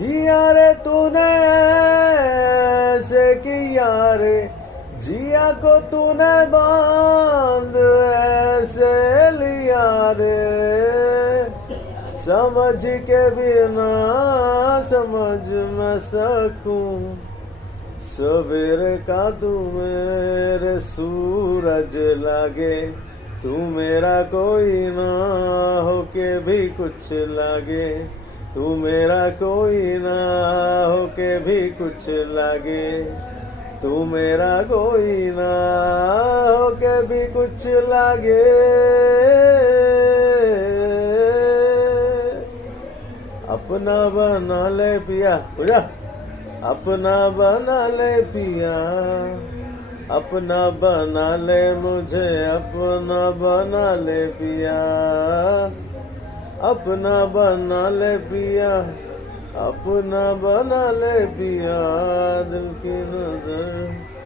किया रे तूने ऐसे किया रे, जिया को तूने बांध ऐसे लिया रे, समझ के बिना समझ न सकूं, सवेरे का तू मेरे सूरज लागे, तू मेरा कोई ना हो के भी कुछ लागे, तू मेरा कोई ना हो के भी कुछ लागे, तू मेरा कोई ना हो के भी कुछ लागे। अपना बना ले पिया, पूजा अपना बना ले पिया, अपना बना ले मुझे, अपना बना ले पिया, अपना बना ले पिया, अपना बना ले पिया, दिल की नजर